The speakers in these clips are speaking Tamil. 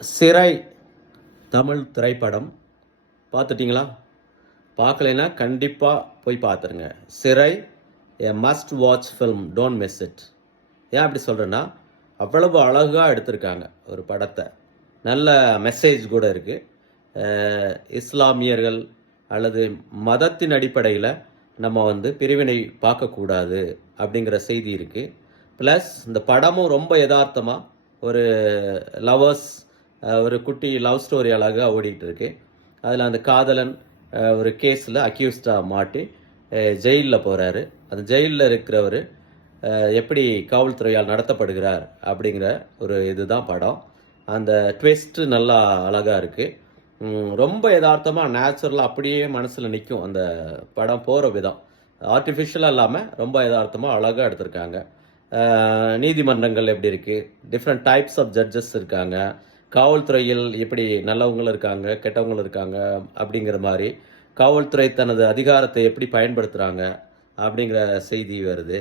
சிறை தமிழ் திரைப்படம் பார்த்துட்டிங்களா? பார்க்கலைன்னா கண்டிப்பாக போய் பார்த்துருங்க. சிறை எ must watch film, don't miss it. ஏன் அப்படி சொல்கிறேன்னா, அவ்வளவு அழகாக எடுத்திருக்காங்க ஒரு படத்தை. நல்ல மெசேஜ் கூட இருக்குது. இஸ்லாமியர்கள் அல்லது மதத்தின் அடிப்படையில் நம்ம பிரிவினை பார்க்கக்கூடாது அப்படிங்கிற செய்தி இருக்குது. ப்ளஸ் இந்த படமும் ரொம்ப யதார்த்தமாக ஒரு லவர்ஸ், ஒரு குட்டி லவ் ஸ்டோரி அழகாக ஓடிக்கிட்டு இருக்கு. அதில் அந்த காதலன் ஒரு கேஸில் அக்யூஸ்டாக மாட்டி ஜெயிலில் போகிறாரு. அந்த ஜெயிலில் இருக்கிறவர் எப்படி காவல்துறையால் நடத்தப்படுகிறார் அப்படிங்கிற ஒரு இதுதான் படம். அந்த ட்விஸ்ட்டு நல்லா அழகாக இருக்குது. ரொம்ப யதார்த்தமாக நேச்சுரலாக அப்படியே மனசில் நிற்கும் அந்த படம் போகிற விதம். ஆர்டிஃபிஷியலாக இல்லாமல் ரொம்ப யதார்த்தமாக அழகாக எடுத்திருக்காங்க. நீதிமன்றங்கள் எப்படி இருக்குது, டிஃப்ரெண்ட் டைப்ஸ் ஆஃப் ஜட்ஜஸ் இருக்காங்க, காவல்துறையில் எப்படி நல்லவங்களும் இருக்காங்க கெட்டவங்களும் இருக்காங்க அப்படிங்கிற மாதிரி, காவல்துறை தனது அதிகாரத்தை எப்படி பயன்படுத்துகிறாங்க அப்படிங்கிற செய்தி வருது.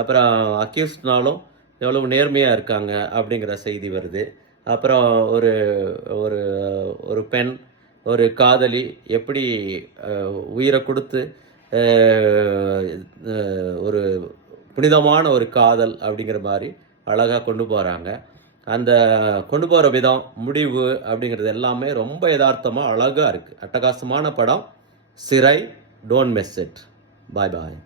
அப்புறம் அக்யூஸ்ட்னாலும் எவ்வளவு நேர்மையாக இருக்காங்க அப்படிங்கிற செய்தி வருது. அப்புறம் ஒரு ஒரு ஒரு பெண், ஒரு காதலி எப்படி உயிரை கொடுத்து ஒரு புனிதமான ஒரு காதல் அப்படிங்கிற மாதிரி அழகாக கொண்டு போகிறாங்க. அந்த கொண்டு போகிற விதம், முடிவு அப்படிங்கிறது எல்லாமே ரொம்ப யதார்த்தமாக அழகாக இருக்குது. அட்டகாசமான படம் சிறை. Don't miss it. Bye bye.